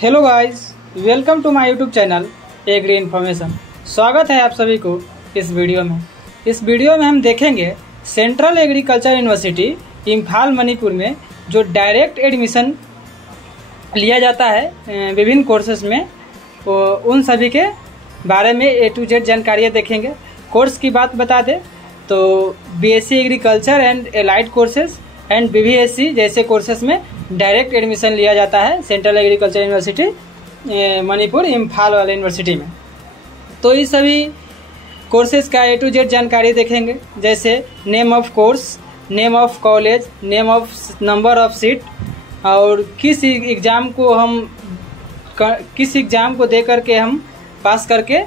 Hello guys, welcome to my YouTube channel agri information. स्वागत है आप सभी को इस वीडियो में। इस वीडियो में हम देखेंगे central agriculture university Imphal Manipur में जो डायरेक्ट एडमिशन लिया जाता है विभिन्न कोर्सेज में, वो उन सभी के बारे में A to Z जानकारियाँ देखेंगे। कोर्स की बात बता दें तो BSc agriculture and allied courses and BVSc जैसे कोर्सेज में डायरेक्ट एडमिशन लिया जाता है central agriculture university Manipur Imphal वाले यूनिवर्सिटी में। तो इस सभी कोर्सेज का A to Z जानकारी देखेंगे, जैसे name of course, name of college, name of number of seat और किस एग्ज़ाम को दे करके हम पास करके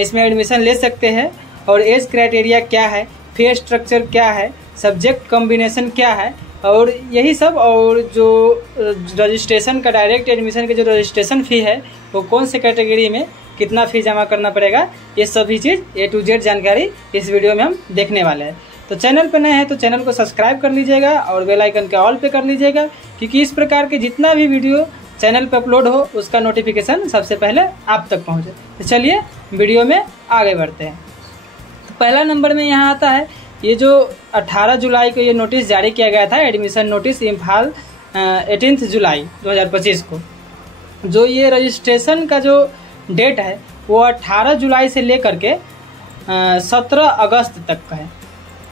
इसमें एडमिशन ले सकते हैं, और एज क्राइटेरिया क्या है, फी स्ट्रक्चर क्या है, सब्जेक्ट कॉम्बिनेशन क्या है और यही सब। और जो रजिस्ट्रेशन का डायरेक्ट एडमिशन के जो रजिस्ट्रेशन फ़ी है वो कौन से कैटेगरी में कितना फ़ी जमा करना पड़ेगा, ये सभी चीज़ A to Z जानकारी इस वीडियो में हम देखने वाले हैं। तो चैनल पर नए हैं तो चैनल को सब्सक्राइब कर लीजिएगा और बेल आइकन के ऑल पे कर लीजिएगा, क्योंकि इस प्रकार के जितना भी वीडियो चैनल पर अपलोड हो उसका नोटिफिकेशन सबसे पहले आप तक पहुँचे। तो चलिए वीडियो में आगे बढ़ते हैं। तो पहला नंबर में यहाँ आता है, ये जो 18 जुलाई को ये नोटिस जारी किया गया था, एडमिशन नोटिस इम्फाल 18 जुलाई 2025 को। जो ये रजिस्ट्रेशन का जो डेट है वो 18 जुलाई से लेकर के 17 अगस्त तक का है।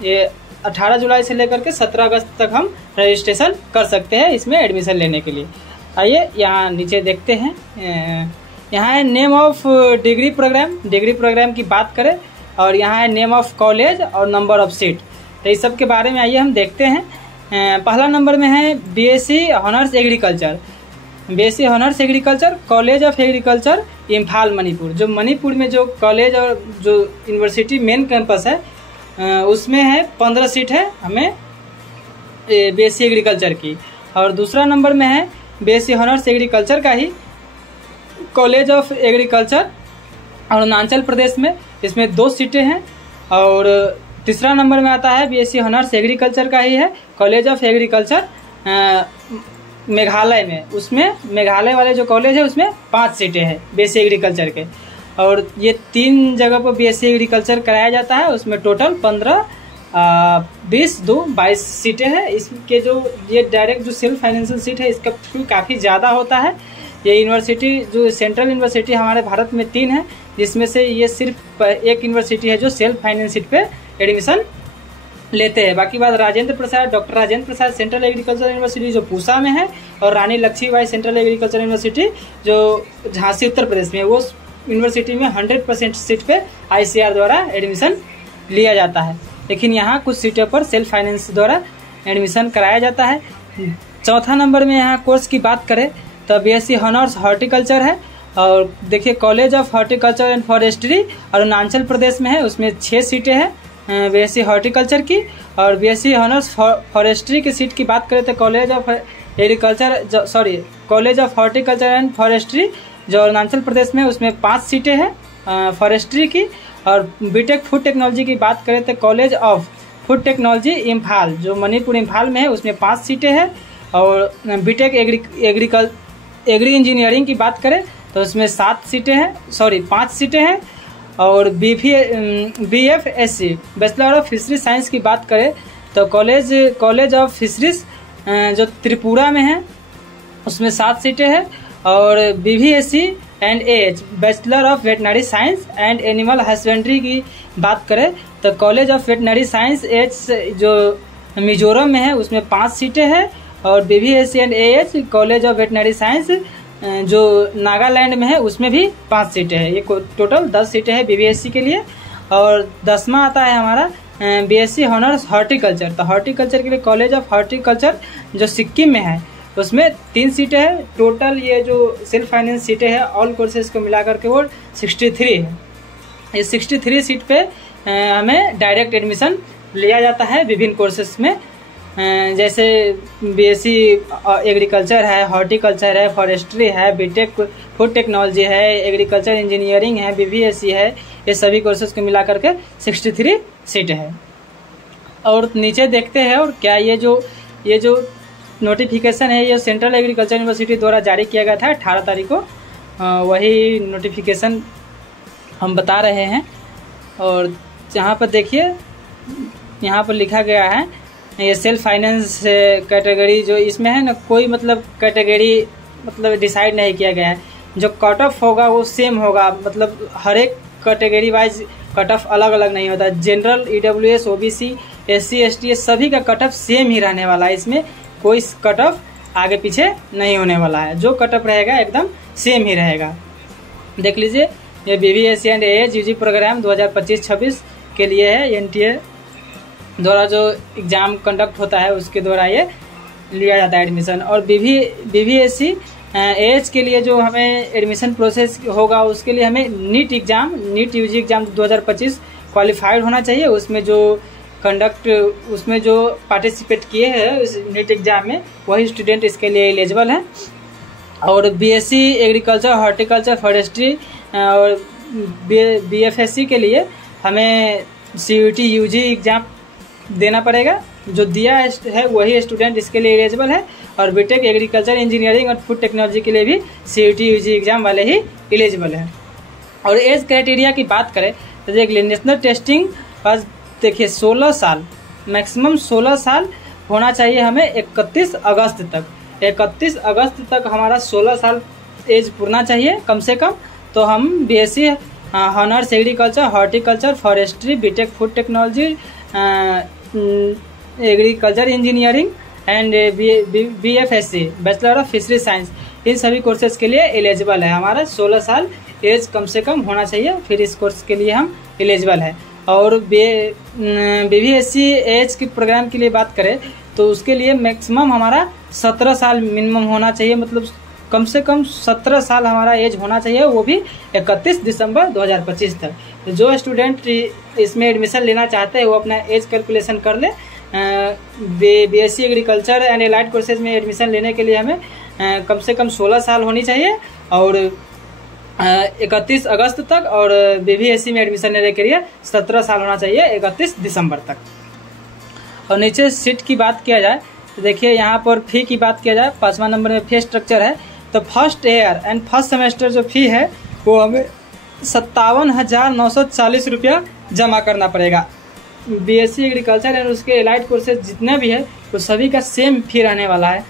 ये 18 जुलाई से लेकर के 17 अगस्त तक हम रजिस्ट्रेशन कर सकते हैं इसमें एडमिशन लेने के लिए। आइए यहाँ नीचे देखते हैं, यहाँ है नेम ऑफ डिग्री प्रोग्राम की बात करें, और यहाँ है नेम ऑफ कॉलेज और नंबर ऑफ सीट। तो इस सब के बारे में आइए हम देखते हैं। पहला नंबर में है BSc honours agriculture college of agriculture Imphal Manipur. जो मणिपुर में जो कॉलेज और जो यूनिवर्सिटी मेन कैंपस है उसमें है 15 सीट है हमें BSc एग्रीकल्चर की। और दूसरा नंबर में है BSc ऑनर्स एग्रीकल्चर का ही college of agriculture Arunachal Pradesh में, इसमें 2 सीटें हैं। और तीसरा नंबर में आता है BSc ऑनर्स एग्रीकल्चर का ही है कॉलेज ऑफ एग्रीकल्चर मेघालय में, उसमें मेघालय वाले जो कॉलेज है उसमें 5 सीटें हैं BSc एग्रीकल्चर के। और ये 3 जगह पर BSc एग्रीकल्चर कराया जाता है, उसमें टोटल 15 20 2 22 सीटें हैं। इसके जो ये डायरेक्ट जो सेल्फ फाइनेंशियल सीट है इसका फी काफ़ी ज़्यादा होता है। ये यूनिवर्सिटी जो सेंट्रल यूनिवर्सिटी हमारे भारत में 3 है, जिसमें से ये सिर्फ एक यूनिवर्सिटी है जो सेल्फ फाइनेंस सीट पे एडमिशन लेते हैं। बाकी बात doctor Rajendra Prasad central agriculture university जो पूसा में है, और रानी लक्ष्मीबाई सेंट्रल एग्रीकल्चर यूनिवर्सिटी जो झांसी उत्तर प्रदेश में है, वो यूनिवर्सिटी में 100% सीट पे ICAR द्वारा एडमिशन लिया जाता है। लेकिन यहाँ कुछ सीटों पर सेल्फ फाइनेंस द्वारा एडमिशन कराया जाता है। चौथा नंबर में यहाँ कोर्स की बात करें तो BSc ऑनर्स हॉर्टिकल्चर है, और देखिए college of horticulture and forestry Arunachal Pradesh में है, उसमें 6 सीटें हैं BSc हॉर्टिकल्चर की। और BSc ऑनर्स फॉरेस्ट्री की सीट की बात करें तो college of horticulture and forestry जो अरुणाचल प्रदेश में, उसमें 5 सीटें हैं फॉरेस्ट्री की। और बीटेक फूड टेक्नोलॉजी की बात करें तो college of food technology Imphal जो मणिपुर इम्फाल में है, उसमें 5 सीटें हैं। और बीटेक एग्री इंजीनियरिंग की बात करें तो उसमें 5 सीटें हैं। और BFSC bachelor of fisheries science की बात करें तो कॉलेज ऑफ फिशरीज जो त्रिपुरा में है उसमें 7 सीटें हैं। और BVSC and AH bachelor of veterinary science and animal husbandry की बात करें तो college of veterinary science AH जो मिजोरम में है उसमें 5 सीटें हैं। और BVSC and AH college of veterinary science जो नागालैंड में है उसमें भी 5 सीटें हैं। ये टोटल 10 सीटें हैं BVSC के लिए। और 10वां आता है हमारा BSc ऑनर्स हॉर्टिकल्चर। तो हॉर्टिकल्चर के लिए कॉलेज ऑफ हॉर्टिकल्चर जो सिक्किम में है उसमें 3 सीटें हैं। टोटल ये जो सेल्फ फाइनेंस सीटें हैं ऑल कोर्सेज को मिला करके वो 63 है। ये 63 सीट पे हमें डायरेक्ट एडमिशन लिया जाता है विभिन्न कोर्सेज में, जैसे BSc एग्रीकल्चर है, हॉर्टिकल्चर है, फॉरेस्ट्री है, बीटेक फूड टेक्नोलॉजी है, एग्रीकल्चर इंजीनियरिंग है, BVSc है। ये सभी कोर्सेज को मिला करके 63 सीट है। और नीचे देखते हैं, और क्या ये जो नोटिफिकेशन है ये सेंट्रल एग्रीकल्चर यूनिवर्सिटी द्वारा जारी किया गया था 18 तारीख को, वही नोटिफिकेशन हम बता रहे हैं। और यहाँ पर देखिए, यहाँ पर लिखा गया है ये सेल्फ फाइनेंस कैटेगरी जो इसमें है ना, कोई मतलब कैटेगरी मतलब डिसाइड नहीं किया गया है। जो कट ऑफ होगा वो सेम होगा, मतलब हर एक कैटेगरी वाइज कट ऑफ अलग अलग नहीं होता। General, EWS, OBC, SC, ST सभी का कट ऑफ सेम ही रहने वाला है। इसमें कोई कट ऑफ आगे पीछे नहीं होने वाला है, जो कट ऑफ रहेगा एकदम सेम ही रहेगा। देख लीजिए, ये BBSc and AH UG program 2025-26 के लिए है। NTA द्वारा जो एग्ज़ाम कंडक्ट होता है उसके द्वारा ये लिया जाता है एडमिशन। और BBSc AH के लिए जो हमें एडमिशन प्रोसेस होगा उसके लिए हमें नीट UG एग्ज़ाम 2025 क्वालिफाइड होना चाहिए। उसमें जो पार्टिसिपेट किए हैं इस नीट एग्ज़ाम में वही स्टूडेंट इसके लिए एलिजिबल हैं। और BSc एग्रीकल्चर, हॉर्टिकल्चर, फॉरेस्ट्री और BFSc के लिए हमें CUT UG एग्ज़ाम देना पड़ेगा। जो दिया है वही स्टूडेंट इसके लिए एलिजिबल है। और बीटेक एग्रीकल्चर, इंजीनियरिंग और फूड टेक्नोलॉजी के लिए भी CUT UG एग्ज़ाम वाले ही एलिजिबल है। और एज क्राइटेरिया की बात करें तो देख लीजिए, नेशनल टेस्टिंग पास देखिए 16 साल, मैक्सिमम 16 साल होना चाहिए हमें 31 अगस्त तक। 31 अगस्त तक हमारा 16 साल एज पूरना चाहिए कम से कम। तो हम BSc honours agriculture, horticulture, forestry, BTech food technology, agriculture engineering and BFSc bachelor of fishery science, इन सभी कोर्सेज के लिए एलिजिबल है। हमारा 16 साल एज कम से कम होना चाहिए, फिर इस कोर्स के लिए हम एलिजिबल है। और BBSc एज के प्रोग्राम के लिए बात करें तो उसके लिए मैक्सिमम हमारा 17 साल मिनिमम होना चाहिए, मतलब कम से कम 17 साल हमारा एज होना चाहिए, वो भी 31 दिसंबर 2025 तक। तो जो स्टूडेंट इसमें एडमिशन लेना चाहते हैं वो अपना एज कैलकुलेशन कर ले। BSc agriculture and allied courses में एडमिशन लेने के लिए हमें कम से कम 16 साल होनी चाहिए और 31 अगस्त तक, और BBSc में एडमिशन लेने के लिए 17 साल होना चाहिए 31 दिसंबर तक। और नीचे सीट की बात किया जाए तो देखिए, यहाँ पर फ़ी की बात किया जाए 5वां नंबर में फी स्ट्रक्चर है। तो first year and first semester जो फ़ी है वो हमें 57,940 रुपया जमा करना पड़ेगा। BSc एग्रीकल्चर एंड उसके एलाइड कोर्सेज जितने भी है वो सभी का सेम फी रहने वाला है,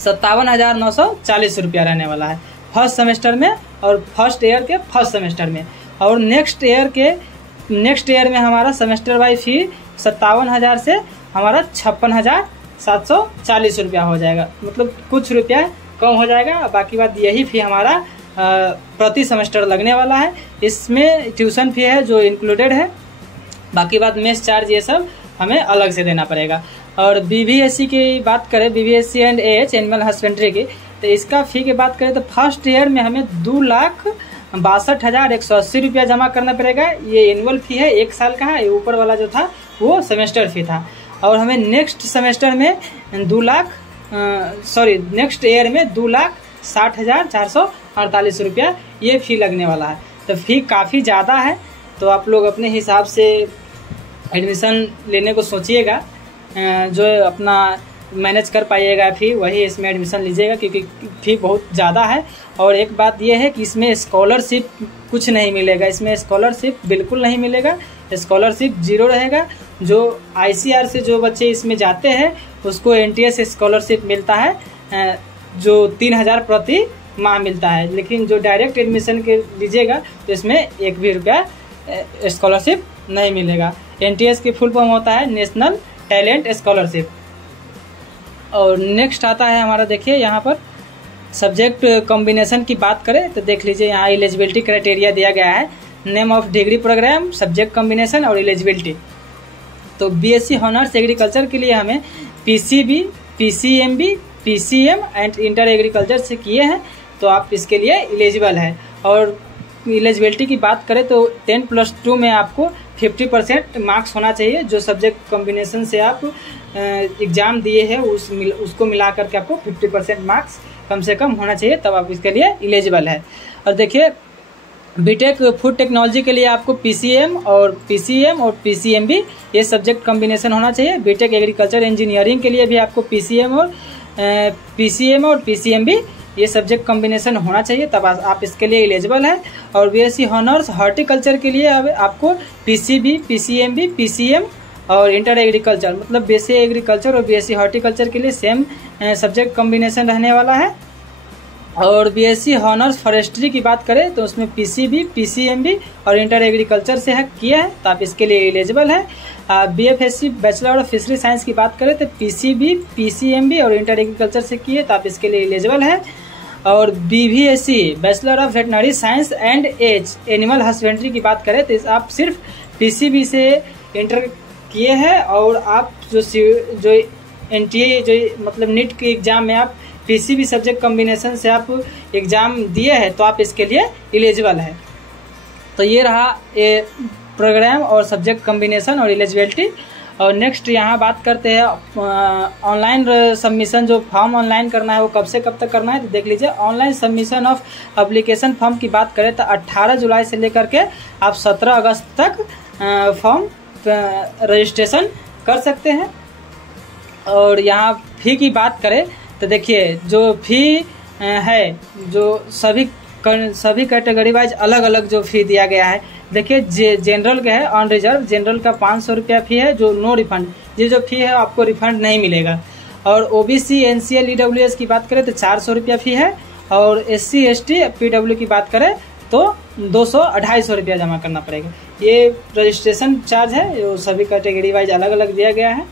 57,940 रुपया रहने वाला है फर्स्ट सेमेस्टर में और फर्स्ट ईयर के फर्स्ट सेमेस्टर में। और नेक्स्ट ईयर में हमारा सेमेस्टर वाइज फी 57,000 से हमारा 56,740 रुपया हो जाएगा, मतलब कुछ रुपया कम हो जाएगा। बाकी बात यही फी हमारा प्रति सेमेस्टर लगने वाला है। इसमें ट्यूशन फी है जो इंक्लूडेड है, बाकी बात मेस चार्ज ये सब हमें अलग से देना पड़ेगा। और BBSc की बात करें, BBSc and AH animal husbandry की, तो इसका फ़ी की बात करें तो फर्स्ट ईयर में हमें 2,62,180 रुपया जमा करना पड़ेगा। ये एनुअल फ़ी है, 1 साल का है। ऊपर वाला जो था वो सेमेस्टर फ़ी था। और हमें नेक्स्ट सेमेस्टर में नेक्स्ट ईयर में 2,60,448 रुपया ये फ़ी लगने वाला है। तो फ़ी काफ़ी ज़्यादा है, तो आप लोग अपने हिसाब से एडमिशन लेने को सोचिएगा, जो अपना मैनेज कर पाइएगा फ़ी वही इसमें एडमिशन लीजिएगा, क्योंकि फ़ी बहुत ज़्यादा है। और एक बात यह है कि इसमें स्कॉलरशिप कुछ नहीं मिलेगा, इसमें स्कॉलरशिप बिल्कुल नहीं मिलेगा, स्कॉलरशिप 0 रहेगा। जो ICR से जो बच्चे इसमें जाते हैं उसको NTA से स्कॉलरशिप मिलता है, जो 3,000 प्रति माह मिलता है। लेकिन जो डायरेक्ट एडमिशन के लीजिएगा तो इसमें 1 भी रुपया स्कॉलरशिप नहीं मिलेगा। NTA की फुल फॉर्म होता है नेशनल टैलेंट स्कॉलरशिप। और नेक्स्ट आता है हमारा, देखिए यहाँ पर सब्जेक्ट कॉम्बिनेशन की बात करें तो देख लीजिए, यहाँ एलिजिबिलिटी क्राइटेरिया दिया गया है, name of degree program, subject combination और एलिजिबिलिटी। तो BSc ऑनर्स एग्रीकल्चर के लिए हमें PCB, PCMB, PCM and inter agriculture से किए हैं, तो आप इसके लिए एलिजिबल है। और एलिजिबिलिटी की बात करें तो 10+2 में आपको 50% मार्क्स होना चाहिए। जो सब्जेक्ट कॉम्बिनेशन से आप एग्ज़ाम दिए हैं उसको मिला करके आपको 50% मार्क्स कम से कम होना चाहिए, तब आप इसके लिए एलिजिबल है। और देखिए, बीटेक फूड टेक्नोलॉजी के लिए आपको PCM और PCMB ये सब्जेक्ट कॉम्बिनेशन होना चाहिए। बीटेक एग्रीकल्चर इंजीनियरिंग के लिए भी आपको PCM और PCM और PCMB ये सब्जेक्ट कॉम्बिनेशन होना चाहिए, तब आप इसके लिए एलिजिबल है। और BSc हॉनर्स हॉर्टिकल्चर के लिए अब आपको PCB, PCMB, PCM और इंटर एग्रीकल्चर मतलब BSc एग्रीकल्चर और BSc हॉर्टिकल्चर के लिए सेम सब्जेक्ट कॉम्बिनेशन रहने वाला है। और BSc हॉनर्स फॉरेस्ट्री की बात करें तो उसमें PCB, PCMB और इंटर एग्रीकल्चर से किया है, तो आप इसके लिए एलिजिबल है। BFSC bachelor of fishery science की बात करें तो PCB, PCMB और इंटर एग्रीकल्चर से किए, तो आप इसके लिए एलिजिबल है। और BVSC bachelor of veterinary science and animal husbandry की बात करें तो आप सिर्फ PCB से इंटर किए हैं और आप जो NTA जो मतलब नीट के एग्जाम में आप PCB सब्जेक्ट कॉम्बिनेशन से आप एग्जाम दिए हैं, तो आप इसके लिए एलिजिबल है। तो ये रहा ये प्रोग्राम और सब्जेक्ट कॉम्बिनेशन और एलिजिबिलिटी। और नेक्स्ट यहाँ बात करते हैं ऑनलाइन सबमिशन, जो फॉर्म ऑनलाइन करना है वो कब से कब तक करना है, तो देख लीजिए। Online submission of application form की बात करें तो 18 जुलाई से लेकर के आप 17 अगस्त तक फॉर्म रजिस्ट्रेशन कर सकते हैं। और यहाँ फी की बात करें तो देखिए जो फी है जो सभी कैटेगरी वाइज अलग अलग जो फी दिया गया है। देखिए जनरल का है ऑन रिजर्व, जनरल का 500 रुपया फी है जो नो रिफंड, ये जो फी है आपको रिफंड नहीं मिलेगा। और OBC NCL EWS की बात करें तो 400 रुपया फी है। और SC ST PW की बात करें तो 200-250 रुपया जमा करना पड़ेगा। ये रजिस्ट्रेशन चार्ज है जो सभी कैटेगरी वाइज अलग अलग दिया गया है।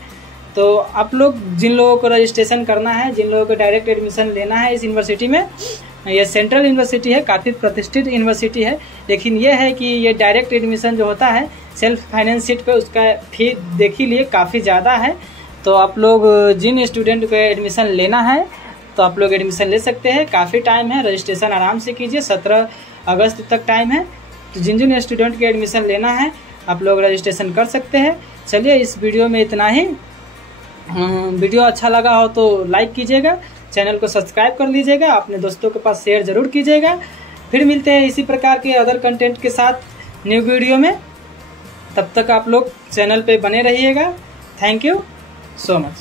तो आप लोग जिन लोगों को रजिस्ट्रेशन करना है, जिन लोगों को डायरेक्ट एडमिशन लेना है इस यूनिवर्सिटी में, ये सेंट्रल यूनिवर्सिटी है, काफ़ी प्रतिष्ठित यूनिवर्सिटी है। लेकिन ये है कि ये डायरेक्ट एडमिशन जो होता है सेल्फ फाइनेंस सीट पे, उसका फी देख ही लिए काफ़ी ज़्यादा है। तो आप लोग जिन स्टूडेंट को एडमिशन लेना है तो आप लोग एडमिशन ले सकते हैं, काफ़ी टाइम है, रजिस्ट्रेशन आराम से कीजिए, 17 अगस्त तक टाइम है। तो जिन स्टूडेंट को एडमिशन लेना है आप लोग रजिस्ट्रेशन कर सकते हैं। चलिए इस वीडियो में इतना ही। वीडियो अच्छा लगा हो तो लाइक कीजिएगा, चैनल को सब्सक्राइब कर लीजिएगा, अपने दोस्तों के पास शेयर जरूर कीजिएगा। फिर मिलते हैं इसी प्रकार के अदर कंटेंट के साथ न्यू वीडियो में। तब तक आप लोग चैनल पे बने रहिएगा। Thank you so much.